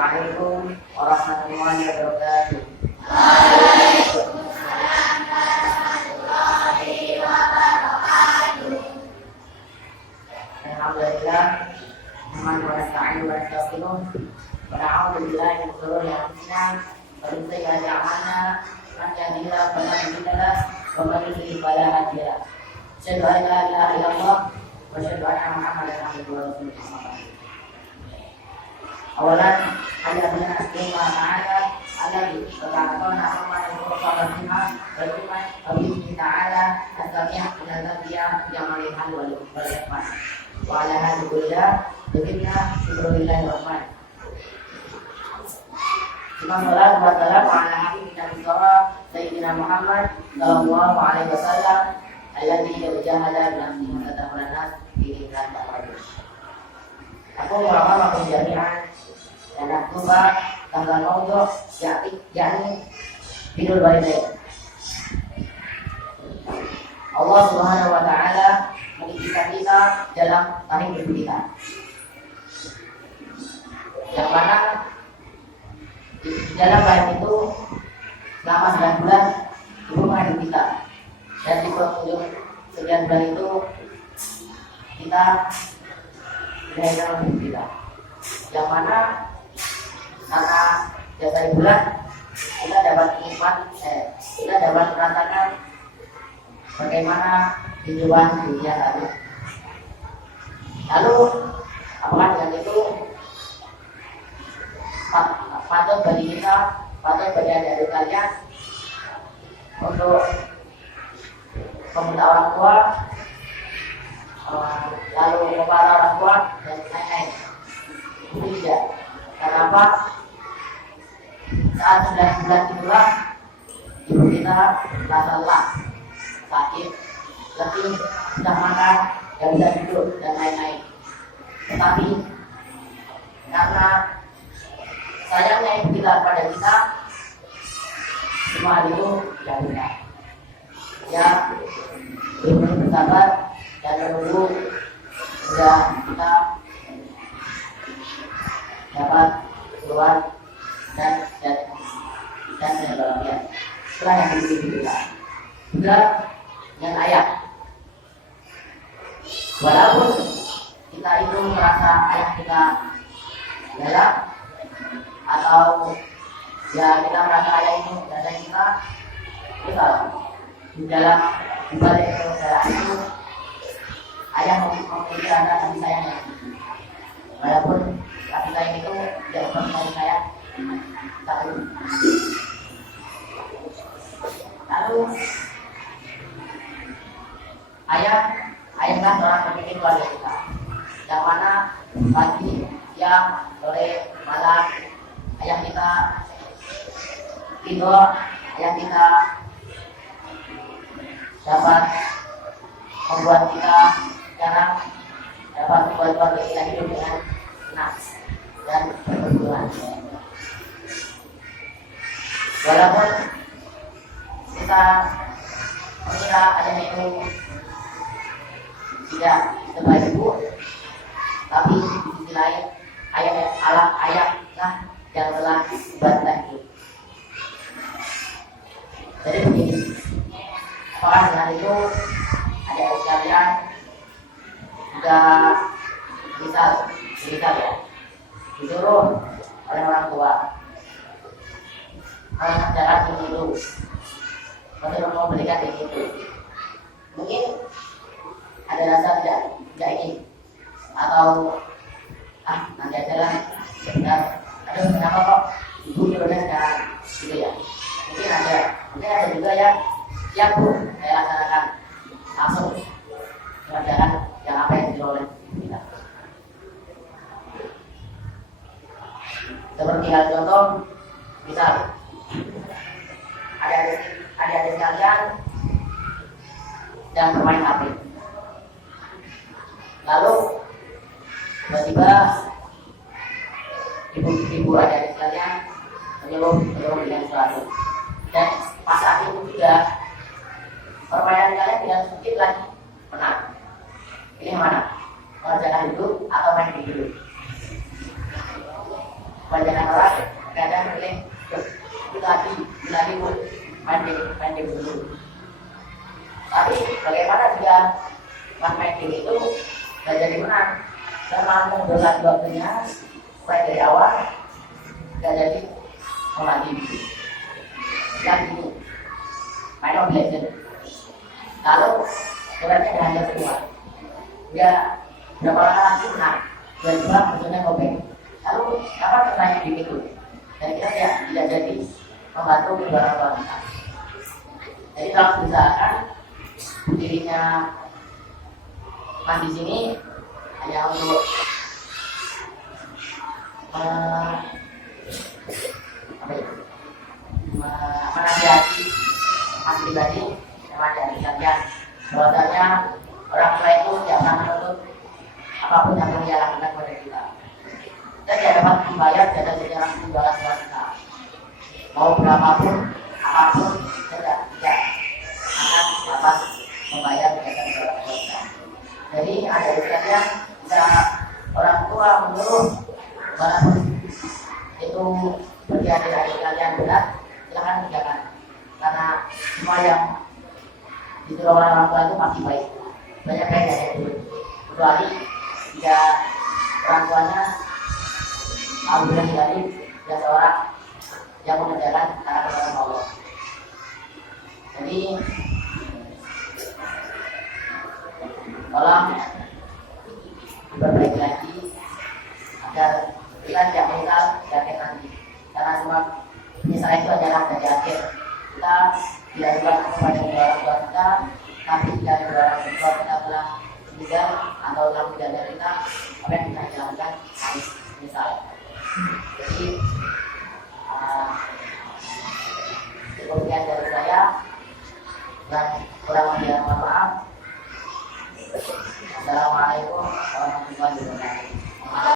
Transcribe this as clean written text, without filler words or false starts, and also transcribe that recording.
Assalamualaikum warahmatullahi wabarakatuh. Alhamdulillah, wa nasta'inu wa nastaghfiruh wa na'udzu billahi min shururi anfusina wa min sayyiati a'malina. Man yahdihillahu fala mudilla lahu wa man yudlil fala hadiya lahu. Asyhadu an la ilaha illallah wa asyhadu anna Muhammadan abduhu wa rasuluh. Awalan ayatnya Allah Ta'ala alladzi khalaqana Muhammadan rasulullah beriman bihi ta'ala as-sami' al-ghafir jamalil hal wal ikhwan wa ala hadhihi kullah bikna bismillahirrahmanirrahim. Sallallahu wa sallam ala habibina Mustafa Sayyidina Muhammad sallallahu alaihi wasallam alladzi jahada bi nafsihi wa tadabara nas bi ihsan ta'ala. Aku merahmati jami'an dan aku tanggal maudhu yakni bidul baitain. Allah Subhanahu wa taala mengizinkan kita dalam tahun hidup kita. Yang mana di dalam bait itu selama 9 bulan ibu mengandung kita. Dan di penghujung 9 bulan itu kita dilahirkan hidup kita. Yang mana karena jasa bulan kita dapat nikmat, kita dapat merasakan bagaimana kehidupan dunia tadi. Lalu apakah dengan itu patut bagi kita, patut bagi adik-adik kalian untuk meminta orang tua, lalu kepada orang tua dan lain-lain. Itu tidak. Kenapa? Saat 9 bulan itulah ibu kita merasa lelah, sakit, letih, sudah makan, tidak bisa duduk dan lain-lain. Tetapi karena sayangnya ibu kita pada kita, semua hal itu tidak bisa. Ya, ibu bersabar dan menunggu hingga kita dapat keluar dan bahagia. Itulah yang kita. Juga dengan ayah. Walaupun kita itu merasa ayah kita galak atau ya kita merasa ayah itu dada kita di dalam balik kegalak itu ayah memiliki rasa kasih sayang. Walaupun kasih sayang itu tidak seperti sayang satu. Lalu ayahlah seorang pemimpin keluarga kita, yang mana pagi, siang, sore, malam ayah kita tidur, ayah kita dapat membuat kita sekarang dapat membuat keluarga kita hidup dengan senang dan berkecukupan. Walaupun kita mengira adanya itu tidak sebaik ibu, tapi di sisi lain ayahlah yang telah membantu itu. Jadi begini, apakah dengan itu adik-adik sekalian sudah misal ya disuruh oleh orang tua mengerjakan ini itu untuk memberikan ini itu, mungkin ada rasa tidak ingin atau nanti aja lah sebentar, aduh kenapa kok ibu nyuruhnya sekarang gitu ya, mungkin ada juga ya bu saya laksanakan langsung mengerjakan yang apa yang disuruh oleh kita. Seperti hal contoh, misal adik-adik sekalian dan bermain HP. Lalu tiba-tiba ibu adik-adik sekalian menyuruh dengan sesuatu. Dan pas saat itu juga permainan kalian tidak sedikit lagi menang. Ini mana? Mengerjakan hidup atau main di hidup? kebanyakan orang kadang milih lagi pending dulu. Tapi bagaimana jika pas pending itu nggak jadi menang, karena munduran waktunya mulai dari awal nggak jadi melatih yang ini main of legend. Lalu suratnya hanya kedua, dia berapa lama menang dan juga maksudnya ngobeng. Lalu apa pertanyaan di situ? Dan kita tidak jadi membantu kedua orang tua kita. Jadi kalau misalkan dirinya di sini hanya untuk menasihati mas pribadi sama dari kalian bahwasanya orang tua itu tidak pernah menuntut apapun yang dia lakukan pada kita. Kita tidak dapat membayar jasa sejarah imbalan kita. Mau berapapun, apapun tidak akan dapat membayar jasa sejarah kita. Jadi ada ujian bisa orang tua menyuruh walaupun itu berjadi dari kalian berat, silakan kerjakan. Karena semua yang disuruh orang tua itu pasti baik. Banyak yang itu kecuali jika orang tuanya alhamdulillah sekali dan seorang yang mengerjakan karena kepada Allah. Jadi tolong diperbaiki lagi agar kita tidak meninggal di akhir nanti. Karena semua penyesalan itu adalah dari akhir. Kita tidak juga kepada kedua orang tua kita, tapi jika kedua orang tua kita telah meninggal atau telah meninggal kita, apa yang kita jalankan harus menyesal. Jadi kemudian dari saya dan kurang lebih mohon maaf. Assalamualaikum warahmatullahi wabarakatuh.